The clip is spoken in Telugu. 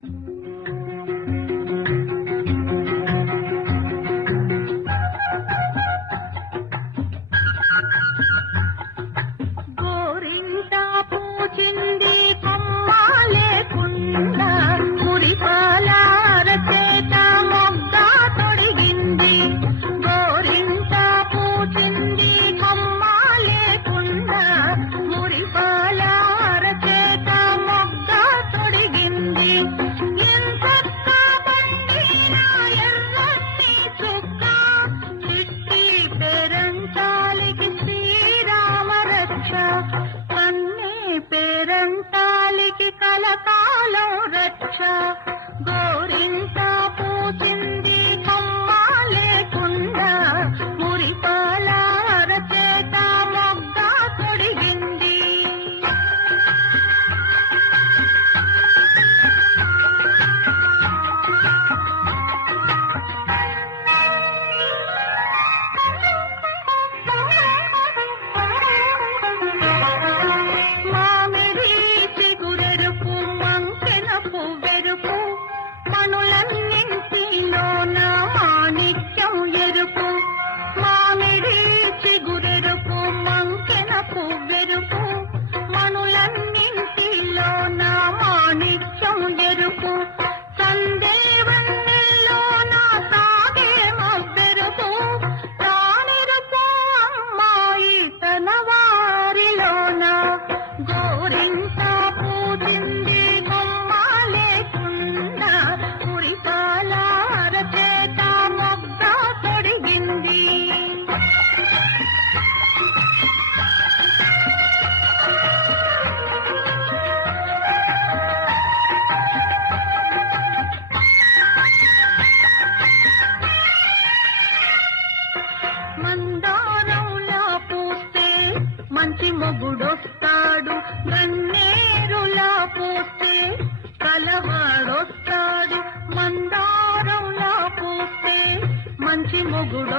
గోరింటా పూచింది కొమ్మ లేకుండా మురిపాలార చేత మొగ్గ తొడిగింది. గోరింటా పూచింది కొమ్మ లేకుండా మురిపాలార చేత మొగ్గ తొడిగింది. ఎంతక్క బండినా ఎర్రటి చుక్క చిట్టి పేరంటాలికి శ్రీరామ రక్ష. కన్నే పేరంటాలికి కలకాలం రక్ష. గోరింటా పూచింది కొమ్మ లేకుండా మురిపాలార చేత మొగ్గ తొడిగింది. మామిడి చిగురెరుపు మంకెన పువ్వెరుపు మనులన్నింటిలోన మాణిక్యం ఎరుపు. మామిడి చిగురెరుపు మంకెన పువ్వెరుపు మనులన్నింటిలోన మాణిక్యం ఎరుపు. సందేవన్నెల్లోన సాగే మబ్బెరుపు తానెరుపు అమ్మాయి తన వారిలోన. గోరింటా పూజింది కొమ్మ లేకుండా మురిపాలార చేత మొగ్గ తొడిగింది. మందారంలా పూస్తే మంచి మొగుడొస్తాడు. గన్నేరులా పూస్తే కలవాడొస్తాడు. మందారంలా పూస్తే మంచి మొగుడు